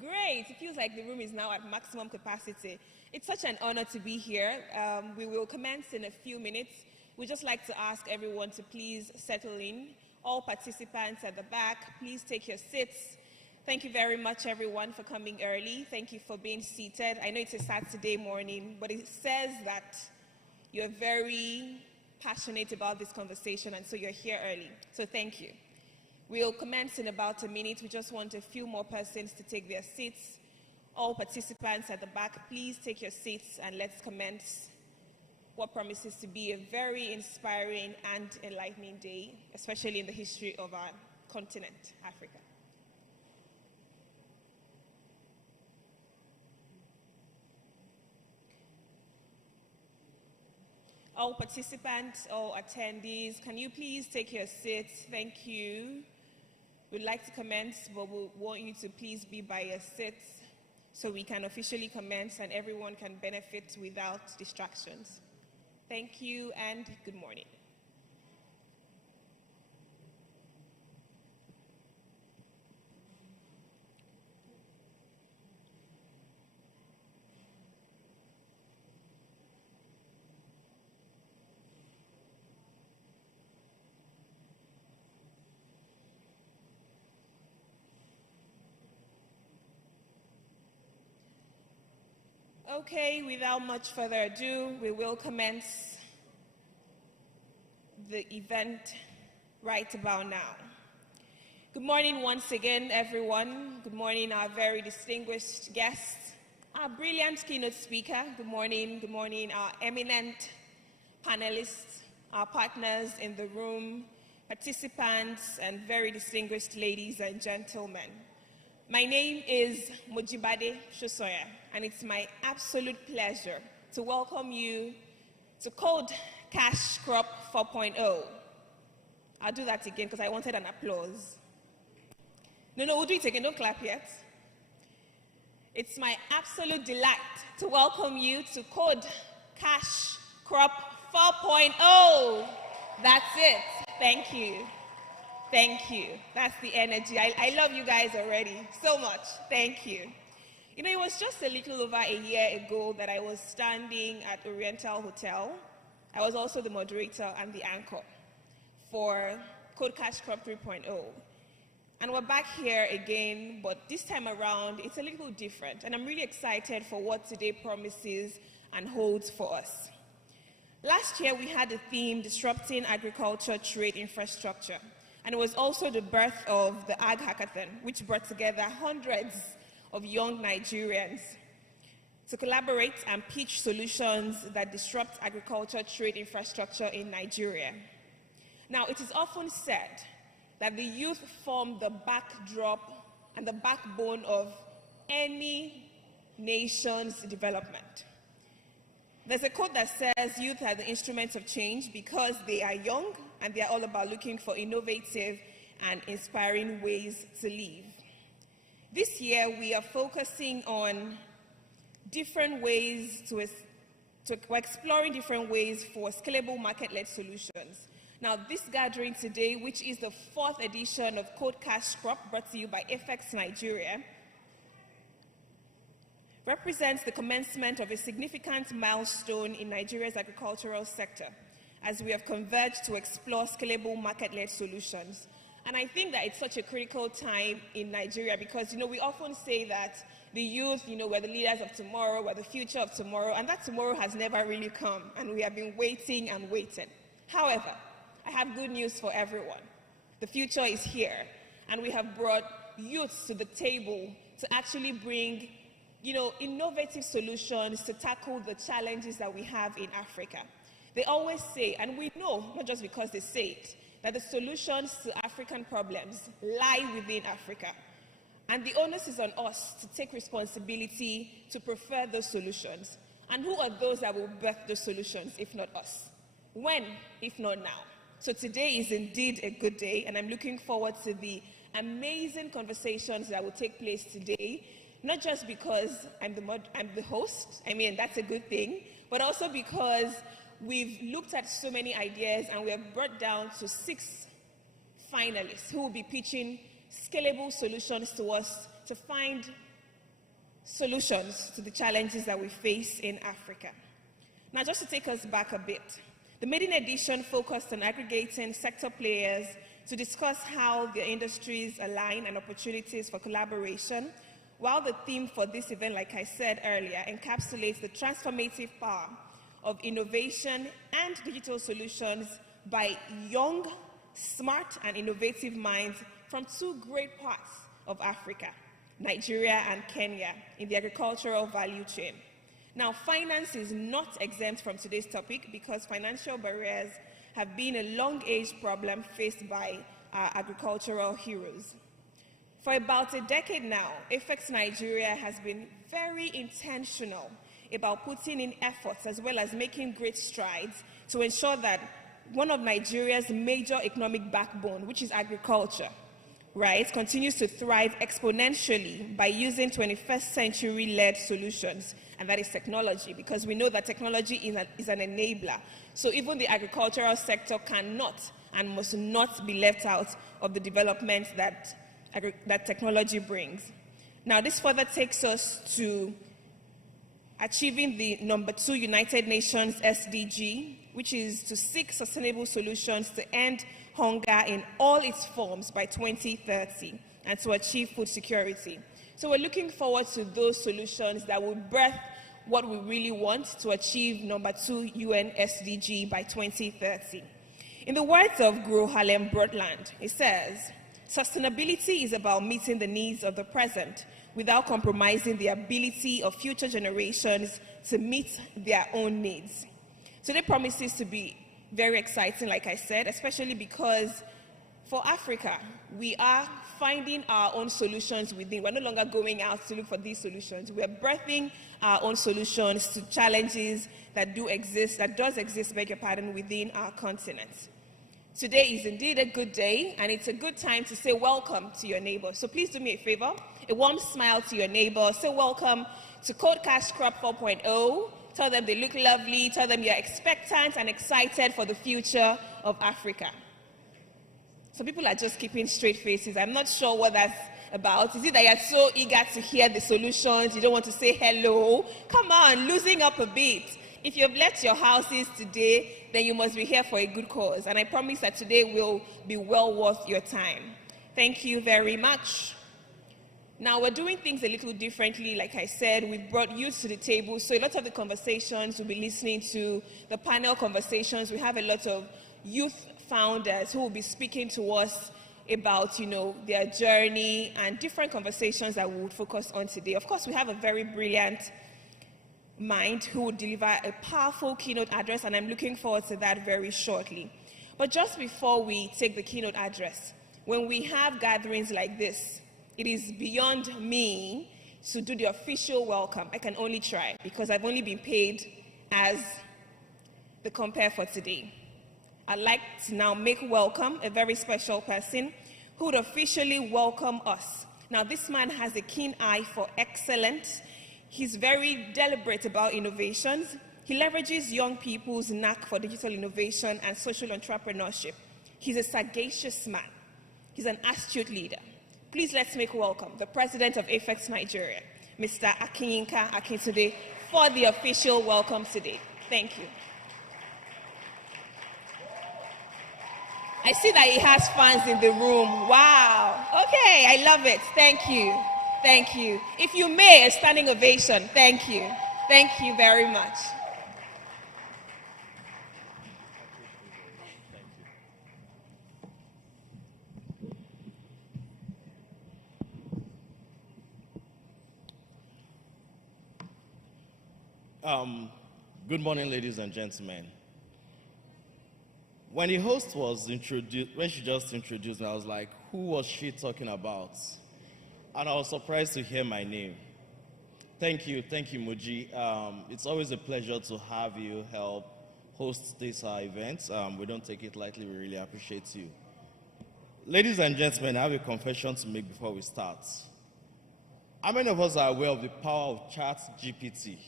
Great. It feels like the room is now at maximum capacity. It's such an honor to be here. We will commence in a few minutes. We'd just like to ask everyone to please settle in. All participants at the back, please take your seats. Thank you very much, everyone, for coming early. Thank you for being seated. I know it's a Saturday morning, but it says that you're very passionate about this conversation, and so you're here early. So thank you. We'll commence in about a minute. We just want a few more persons to take their seats. All participants at the back, please take your seats and let's commence what promises to be a very inspiring and enlightening day, especially in the history of our continent, Africa. All participants, all attendees, can you please take your seats? Thank you. We'd like to commence, but we want you to please be by your seats so we can officially commence and everyone can benefit without distractions. Thank you and good morning. Okay, without much further ado, we will commence the event right about now. Good morning once again, everyone. Good morning, our very distinguished guests, our brilliant keynote speaker. Good morning, our eminent panelists, our partners in the room, participants, and very distinguished ladies and gentlemen. My name is Mojibade Shosoya, and it's my absolute pleasure to welcome you to Code Cash Crop 4.0. I'll do that again because I wanted an applause. No, we'll do it again, don't clap yet. It's my absolute delight to welcome you to Code Cash Crop 4.0. That's it. Thank you. Thank you. That's the energy. I love you guys already so much. Thank you. You know, it was just a little over a year ago that I was standing at Oriental Hotel. I was also the moderator and the anchor for Code Cash Crop 3.0. And we're back here again, but this time around, it's a little different. And I'm really excited for what today promises and holds for us. Last year, we had the theme, Disrupting Agriculture Trade Infrastructure. And it was also the birth of the Ag Hackathon, which brought together hundreds of young Nigerians to collaborate and pitch solutions that disrupt agriculture trade infrastructure in Nigeria. Now, it is often said that the youth form the backdrop and the backbone of any nation's development. There's a quote that says, youth are the instruments of change because they are young and they are all about looking for innovative and inspiring ways to live. This year, we are focusing on different ways we're exploring different ways for scalable market-led solutions. Now, this gathering today, which is the 4th edition of Code Cash Crop, brought to you by FX Nigeria, represents the commencement of a significant milestone in Nigeria's agricultural sector, as we have converged to explore scalable market-led solutions. And I think that it's such a critical time in Nigeria because, we often say that the youth, we're the leaders of tomorrow, we're the future of tomorrow, and that tomorrow has never really come, and we have been waiting and waiting. However, I have good news for everyone. The future is here, and we have brought youths to the table to actually bring, innovative solutions to tackle the challenges that we have in Africa. They always say, and we know, not just because they say it, that the solutions to African problems lie within Africa. And the onus is on us to take responsibility to prefer those solutions. And who are those that will birth those solutions, if not us? When, if not now? So today is indeed a good day, and I'm looking forward to the amazing conversations that will take place today, not just because I'm the host, that's a good thing, but also because we've looked at so many ideas and we have brought down to 6 finalists who will be pitching scalable solutions to us to find solutions to the challenges that we face in Africa. Now, just to take us back a bit, the maiden edition focused on aggregating sector players to discuss how their industries align and opportunities for collaboration, while the theme for this event, like I said earlier, encapsulates the transformative power of innovation and digital solutions by young, smart, and innovative minds from two great parts of Africa, Nigeria and Kenya, in the agricultural value chain. Now, finance is not exempt from today's topic because financial barriers have been a long-age problem faced by our agricultural heroes. For about a decade now, AFEX Nigeria has been very intentional about putting in efforts as well as making great strides to ensure that one of Nigeria's major economic backbone, which is agriculture, right, continues to thrive exponentially by using 21st century-led solutions, and that is technology, because we know that technology is an enabler. So even the agricultural sector cannot and must not be left out of the development that technology brings. Now, this further takes us to achieving the number 2 United Nations SDG, which is to seek sustainable solutions to end hunger in all its forms by 2030 and to achieve food security. So we're looking forward to those solutions that will birth what we really want to achieve number 2 UN SDG by 2030. In the words of Gro Harlem Brundtland, it says, "Sustainability is about meeting the needs of the present without compromising the ability of future generations to meet their own needs." Today promises to be very exciting, like I said, especially because for Africa, we are finding our own solutions within. We're no longer going out to look for these solutions. We're birthing our own solutions to challenges that does exist, beg your pardon, within our continent. Today is indeed a good day, and it's a good time to say welcome to your neighbor. So please do me a favor, a warm smile to your neighbor. Say welcome to Code Cash Crop 4.0. Tell them they look lovely. Tell them you're expectant and excited for the future of Africa. Some people are just keeping straight faces. I'm not sure what that's about. Is it that you're so eager to hear the solutions, you don't want to say hello? Come on, losing up a bit. If you've left your houses today, then you must be here for a good cause. And I promise that today will be well worth your time. Thank you very much. Now, we're doing things a little differently. Like I said, we've brought youth to the table. So a lot of the conversations we'll be listening to, the panel conversations, we have a lot of youth founders who will be speaking to us about, their journey and different conversations that we would focus on today. Of course, we have a very brilliant mind who will deliver a powerful keynote address, and I'm looking forward to that very shortly. But just before we take the keynote address, when we have gatherings like this, it is beyond me to do the official welcome. I can only try because I've only been paid as the compere for today. I'd like to now make welcome a very special person who would officially welcome us. Now, this man has a keen eye for excellence. He's very deliberate about innovations. He leverages young people's knack for digital innovation and social entrepreneurship. He's a sagacious man. He's an astute leader. Please let's make welcome the president of AFEX Nigeria, Mr. Akinyinka Akintunde, for the official welcome today. Thank you. I see that he has fans in the room. Wow. Okay, I love it. Thank you. Thank you. If you may, a standing ovation. Thank you. Thank you very much. Good morning, ladies and gentlemen. When the host was introduced, when she just introduced me, I was like, who was she talking about? And I was surprised to hear my name. Thank you, Muji. It's always a pleasure to have you help host this event. We don't take it lightly, we really appreciate you. Ladies and gentlemen, I have a confession to make before we start. How many of us are aware of the power of ChatGPT?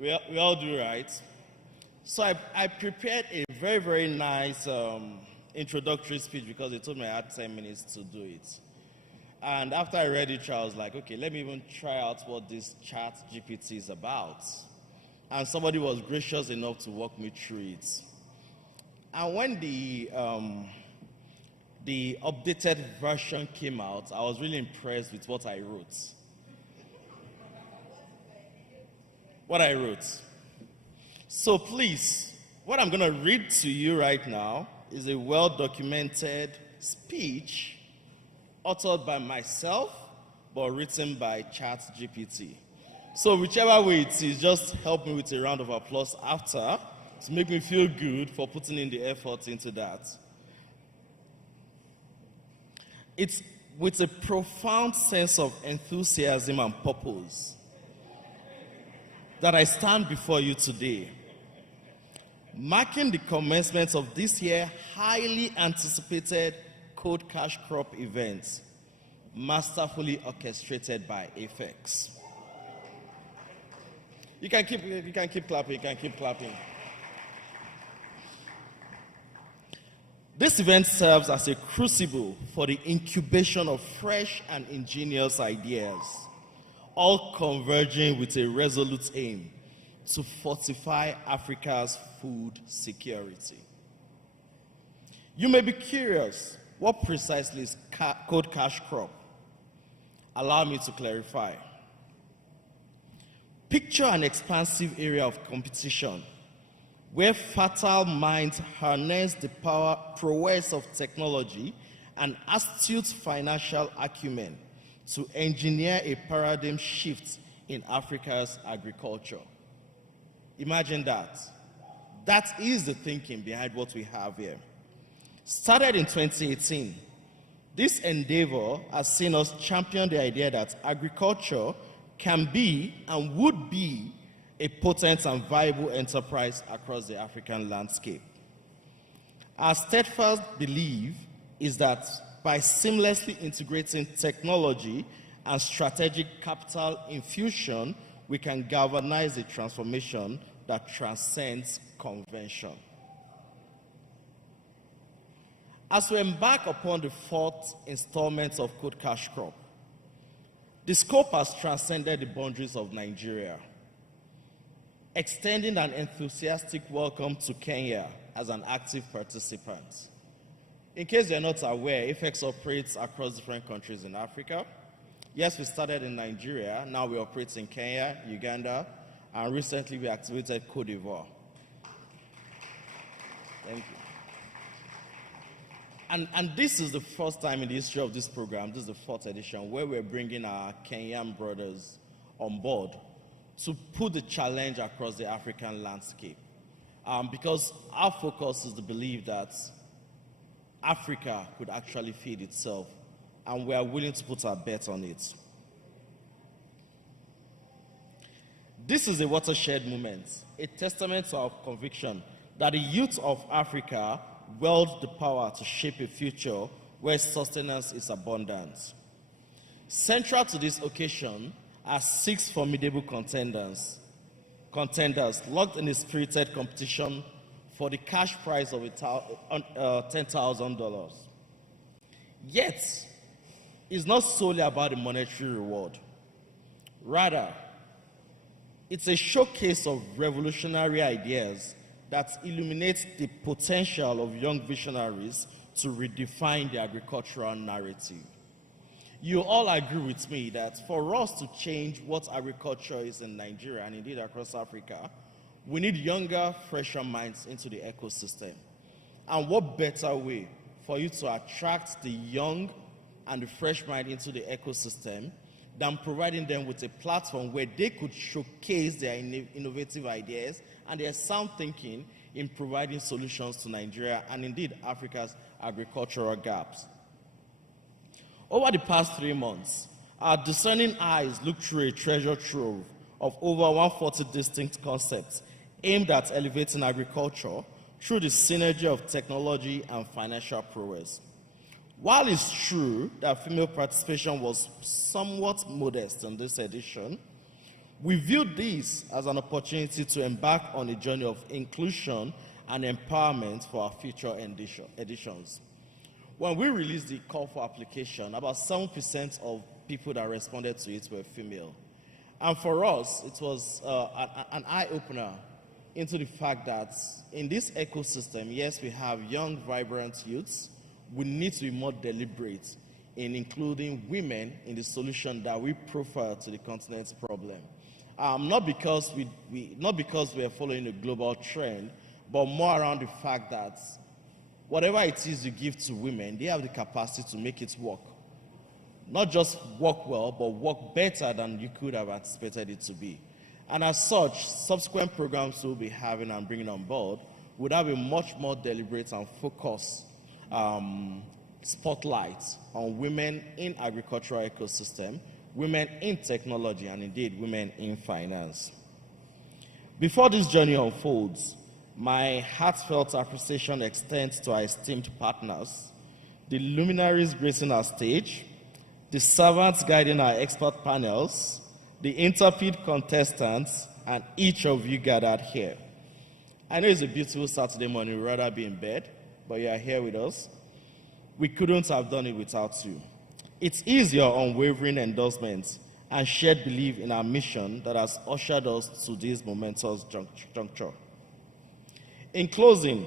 We all do, right? So I prepared a very, very nice introductory speech because they told me I had 10 minutes to do it. And after I read it, I was like, okay, let me even try out what this chat GPT is about. And somebody was gracious enough to walk me through it. And when the updated version came out, I was really impressed with what I wrote. So please, what I'm going to read to you right now is a well-documented speech authored by myself, but written by ChatGPT. So whichever way it is, just help me with a round of applause after to make me feel good for putting in the effort into that. It's with a profound sense of enthusiasm and purpose that I stand before you today, marking the commencement of this year's highly anticipated Code Cash Crop event, masterfully orchestrated by Apex. You can keep clapping. This event serves as a crucible for the incubation of fresh and ingenious ideas, all converging with a resolute aim to fortify Africa's food security. You may be curious, what precisely is Code Cash Crop? Allow me to clarify. Picture an expansive area of competition where fertile minds harness the prowess of technology and astute financial acumen to engineer a paradigm shift in Africa's agriculture. Imagine that. That is the thinking behind what we have here. Started in 2018, this endeavor has seen us champion the idea that agriculture can be and would be a potent and viable enterprise across the African landscape. Our steadfast belief is that by seamlessly integrating technology and strategic capital infusion, we can galvanize a transformation that transcends convention. As we embark upon the fourth installment of Code Cash Crop, the scope has transcended the boundaries of Nigeria, extending an enthusiastic welcome to Kenya as an active participant. In case you're not aware, FX operates across different countries in Africa. Yes, we started in Nigeria, now we operate in Kenya, Uganda, and recently we activated Cote d'Ivoire. Thank you. And this is the first time in the history of this program, this is the fourth edition, where we're bringing our Kenyan brothers on board to put the challenge across the African landscape. Because our focus is the belief that Africa could actually feed itself, and we are willing to put our bet on it. This is a watershed moment, a testament to our conviction that the youth of Africa wield the power to shape a future where sustenance is abundant. Central to this occasion are 6 formidable contenders locked in a spirited competition for the cash prize of $10,000. Yet, it's not solely about the monetary reward. Rather, it's a showcase of revolutionary ideas that illuminates the potential of young visionaries to redefine the agricultural narrative. You all agree with me that for us to change what agriculture is in Nigeria and indeed across Africa, we need younger, fresher minds into the ecosystem. And what better way for you to attract the young and the fresh mind into the ecosystem than providing them with a platform where they could showcase their innovative ideas and their sound thinking in providing solutions to Nigeria and indeed Africa's agricultural gaps. Over the past 3 months, our discerning eyes looked through a treasure trove of over 140 distinct concepts aimed at elevating agriculture through the synergy of technology and financial prowess. While it's true that female participation was somewhat modest in this edition, we viewed this as an opportunity to embark on a journey of inclusion and empowerment for our future editions. When we released the call for application, about 7% of people that responded to it were female. And for us, it was an eye-opener into the fact that in this ecosystem, yes, we have young, vibrant youths. We need to be more deliberate in including women in the solution that we profile to the continent's problem. Not because we are following a global trend, but more around the fact that whatever it is you give to women, they have the capacity to make it work. Not just work well, but work better than you could have anticipated it to be. And as such, subsequent programs we'll be having and bringing on board would have a much more deliberate and focused spotlight on women in agricultural ecosystem, women in technology, and indeed women in finance. Before this journey unfolds, my heartfelt appreciation extends to our esteemed partners, the luminaries gracing our stage, the servants guiding our expert panels, the Interfeed contestants, and each of you gathered here. I know it's a beautiful Saturday morning, we'd rather be in bed, but you are here with us. We couldn't have done it without you. It's your unwavering endorsement and shared belief in our mission that has ushered us to this momentous juncture. In closing,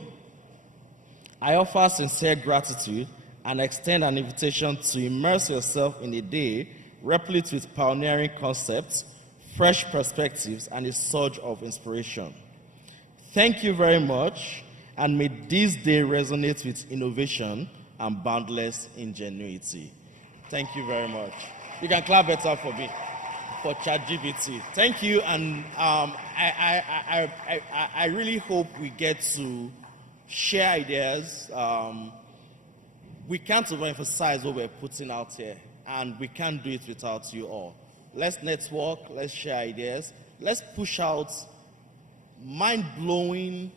I offer sincere gratitude and extend an invitation to immerse yourself in a day replete with pioneering concepts, fresh perspectives, and a surge of inspiration. Thank you very much, and may this day resonate with innovation and boundless ingenuity. Thank you very much. You can clap better for me, for ChatGPT. Thank you, and I really hope we get to share ideas. We can't overemphasize what we're putting out here, and we can't do it without you all. Let's network, let's share ideas, let's push out mind-blowing,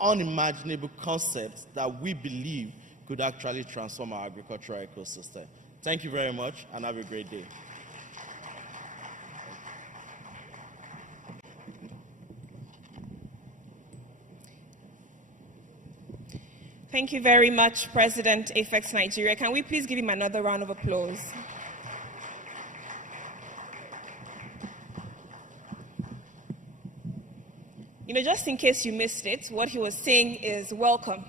unimaginable concepts that we believe could actually transform our agricultural ecosystem. Thank you very much, and have a great day. Thank you very much, President Apex Nigeria. Can we please give him another round of applause? You know, just in case you missed it, what he was saying is welcome,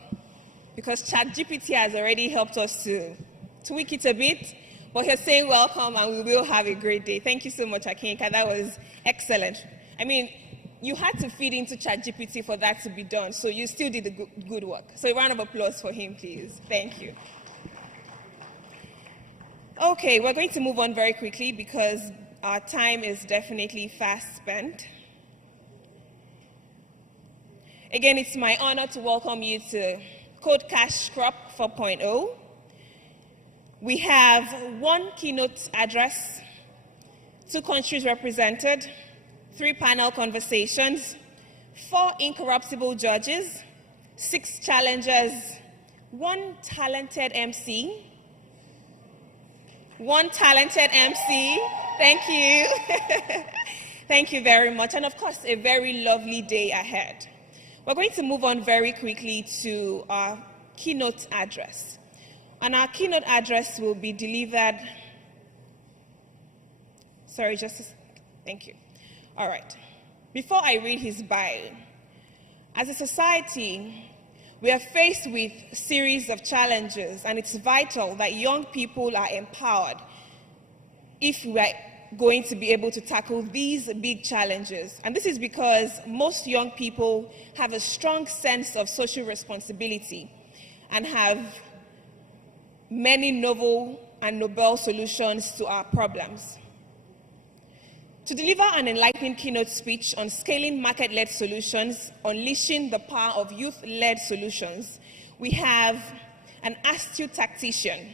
because ChatGPT has already helped us to tweak it a bit, but he's saying welcome and we will have a great day. Thank you so much, Akinka. That was excellent. I mean, you had to feed into ChatGPT for that to be done, so you still did the good work. So a round of applause for him, please. Thank you. Okay, we're going to move on very quickly because our time is definitely fast spent. Again, it's my honor to welcome you to Code Cash Crop 4.0. We have one keynote address, 2 countries represented, 3 panel conversations, 4 incorruptible judges, 6 challengers, 1 talented MC. 1 talented MC. Thank you. Thank you very much. And of course, a very lovely day ahead. We're going to move on very quickly to our keynote address. And our keynote address will be delivered. Thank you. All right. Before I read his bio, as a society, we are faced with a series of challenges, and it's vital that young people are empowered if we are going to be able to tackle these big challenges. And this is because most young people have a strong sense of social responsibility and have many novel and noble solutions to our problems. To deliver an enlightening keynote speech on scaling market-led solutions, unleashing the power of youth-led solutions, we have an astute tactician,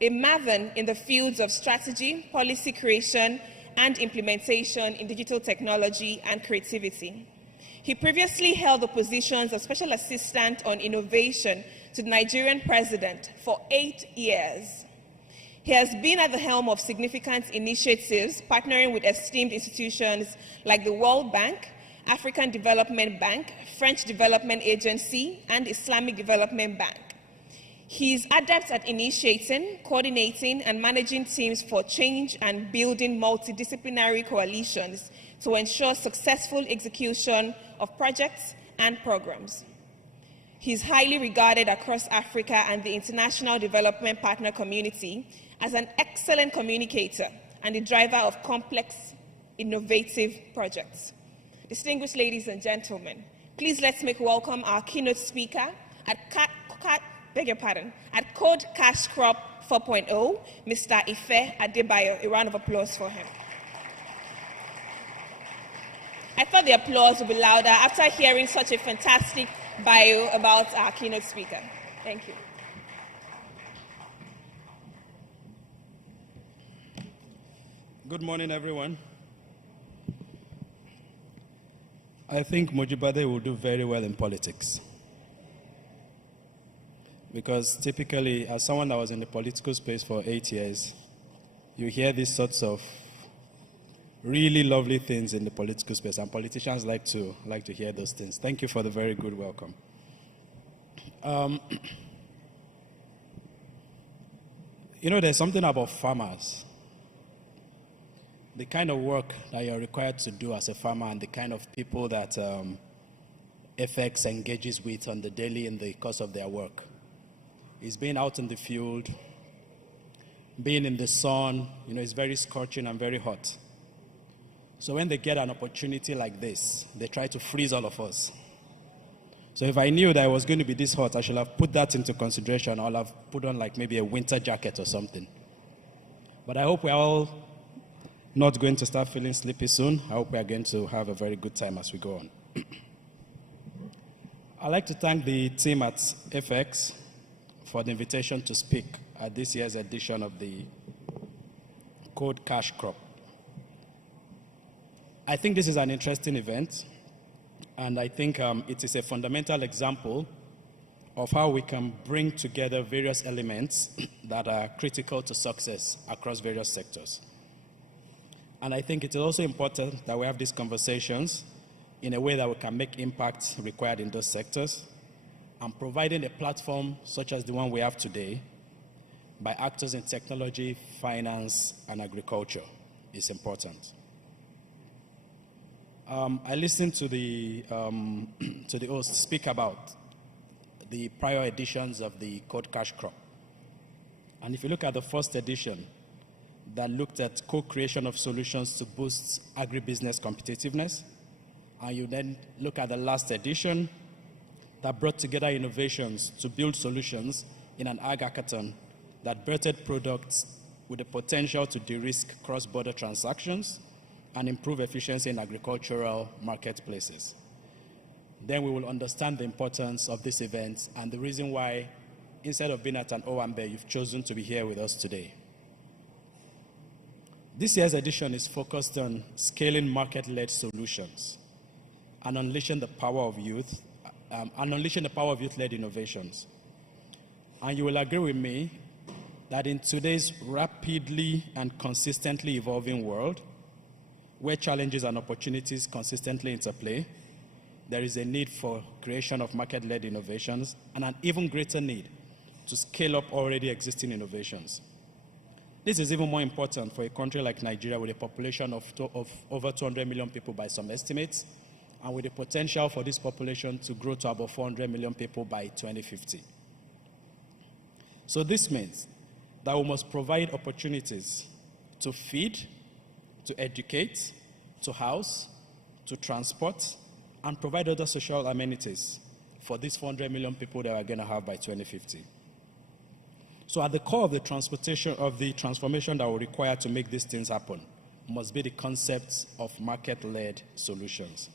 a maven in the fields of strategy, policy creation, and implementation in digital technology and creativity. He previously held the positions of Special Assistant on Innovation to the Nigerian President for 8 years. He has been at the helm of significant initiatives, partnering with esteemed institutions like the World Bank, African Development Bank, French Development Agency, and Islamic Development Bank. He's adept at initiating, coordinating, and managing teams for change and building multidisciplinary coalitions to ensure successful execution of projects and programs. He's highly regarded across Africa and the international development partner community as an excellent communicator and the driver of complex, innovative projects. Distinguished ladies and gentlemen, please let's make welcome our keynote speaker at Code Cash Crop 4.0, Mr. Ife Adebayo. A round of applause for him. I thought the applause would be louder after hearing such a fantastic bio about our keynote speaker. Thank you. Good morning, everyone. I think Mojibade will do very well in politics. Because typically, as someone that was in the political space for 8 years, you hear these sorts of really lovely things in the political space, and politicians like to hear those things. Thank you for the very good welcome. There's something about farmers. The kind of work that you're required to do as a farmer and the kind of people that FX engages with on the daily in the course of their work is being out in the field, being in the sun. It's very scorching and very hot. So when they get an opportunity like this, they try to freeze all of us. So if I knew that it was going to be this hot, I should have put that into consideration. I'll have put on like maybe a winter jacket or something. But I hope we're all not going to start feeling sleepy soon. I hope we're going to have a very good time as we go on. I'd like to thank the team at FX for the invitation to speak at this year's edition of the Code Cash Crop. I think this is an interesting event, and I think it is a fundamental example of how we can bring together various elements that are critical to success across various sectors. And I think it is also important that we have these conversations in a way that we can make impact required in those sectors, and providing a platform such as the one we have today by actors in technology, finance, and agriculture is important. I listened to the host speak about the prior editions of the Code Cash Crop. And if you look at the first edition that looked at co-creation of solutions to boost agribusiness competitiveness, and you then look at the last edition that brought together innovations to build solutions in an ag hackathon that birthed products with the potential to de-risk cross-border transactions and improve efficiency in agricultural marketplaces. Then we will understand the importance of this event and the reason why, instead of being at an Owambe, you've chosen to be here with us today. This year's edition is focused on scaling market-led solutions and unleashing the power of youth, youth-led innovations. And you will agree with me that in today's rapidly and consistently evolving world, where challenges and opportunities consistently interplay, there is a need for creation of market-led innovations and an even greater need to scale up already existing innovations. This is even more important for a country like Nigeria with a population of over 200 million people by some estimates, and with the potential for this population to grow to about 400 million people by 2050. So this means that we must provide opportunities to feed, to educate, to house, to transport, and provide other social amenities for these 400 million people that we're going to have by 2050. So at the core of the transformation that will require to make these things happen must be the concepts of market-led solutions.